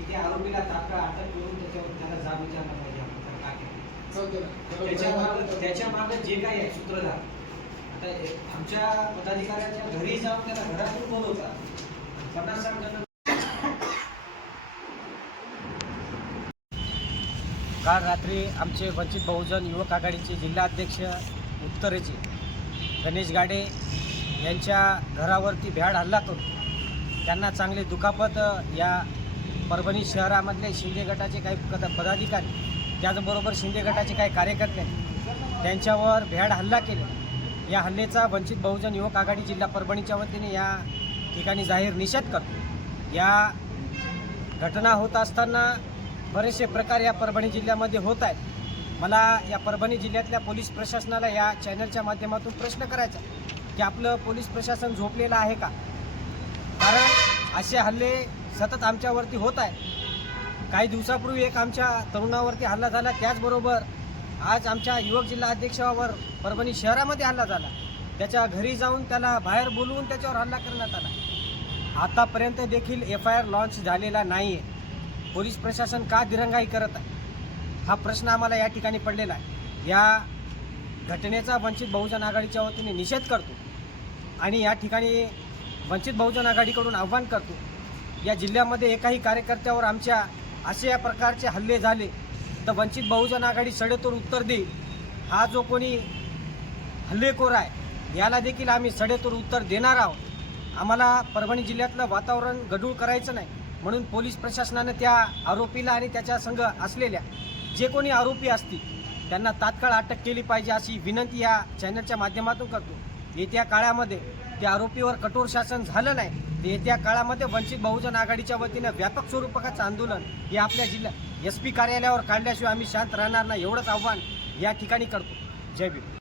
की त्या आरोपीला तात्काळ अटक करून त्याच्यावर त्याला जाब विचारला पाहिजे आपण त्याला का केलं. ना. त्याच्या मागं त्याच्या मागं जे काही आहे सूत्रधार आता हे- आमच्या पदाधिकाऱ्याच्या घरी जाऊन त्याला घरातून बोलवतात पन्नास साठ जण काल रात्री आमचे वंचित बहुजन युवक आघाडीचे जिल्हाध्यक्ष उत्तरेचे गणेश गाडे यांच्या घरावरती भ्याड हल्ला करून त्यांना चांगले दुखापत या परभणी शहरामधले शिंदे गटाचे काही पद पदाधिकारी त्याचबरोबर शिंदे गटाचे काही कार्यकर्ते त्यांच्यावर भ्याड हल्ला केले. या हल्ल्याचा वंचित बहुजन युवक आघाडी जिल्हा परभणीच्या वतीने या ठिकाणी जाहीर निषेध करतो. या घटना होत असताना बरेचसे प्रकार या परभणी जिल्ह्यामध्ये होत आहेत. मला या परभणी जिल्ह्यातल्या पोलीस प्रशासनाला या चॅनलच्या माध्यमातून प्रश्न करायचा की आपलं पोलीस प्रशासन झोपलेलं आहे का? कारण असे हल्ले सतत आमच्यावरती होत आहे. काही दिवसापूर्वी एक आमच्या तरुणावरती हल्ला झाला. त्याचबरोबर आज आमच्या युवक जिल्हा अध्यक्षावर परभणी शहरामध्ये हल्ला झाला. त्याच्या घरी जाऊन त्याला बाहेर बोलवून त्याच्यावर हल्ला करण्यात आला. आतापर्यंत देखील एफ आय आर लॉन्च झालेला नाही आहे पोलीस प्रशासन का दिरंगाई करत आहे? हा प्रश्न आम्हाला या ठिकाणी पडलेला आहे. या घटनेचा वंचित बहुजन आघाडीच्या वतीने निषेध करतो आणि या ठिकाणी वंचित बहुजन आघाडीकडून आव्हान करतो. या जिल्ह्यामध्ये एकाही कार्यकर्त्यावर आमच्या असे या प्रकारचे हल्ले झाले तर वंचित बहुजन आघाडी सडेतोड उत्तर देईल हा जो कोणी हल्लेखोर आहे याला देखील आम्ही सडेतोड उत्तर देणार आहोत. आम्हाला परभणी जिल्ह्यातलं वातावरण गढूळ करायचं नाही म्हणून पोलीस प्रशासनानं त्या आरोपीला आणि त्याच्या संघ असलेल्या जे कोणी आरोपी असतील त्यांना तात्काळ अटक केली पाहिजे अशी विनंती या चॅनलच्या माध्यमातून करतो. येत्या काळामध्ये त्या आरोपीवर कठोर शासन झालं नाही येत्या काळामध्ये वंचित बहुजन आघाडीच्या वतीनं व्यापक स्वरूपाचं आंदोलन हे आपल्या जिल्हा एस पी कार्यालयावर काढल्याशिवाय आम्ही शांत राहणार नाही एवढंच आव्हान या ठिकाणी करतो. जय भीम.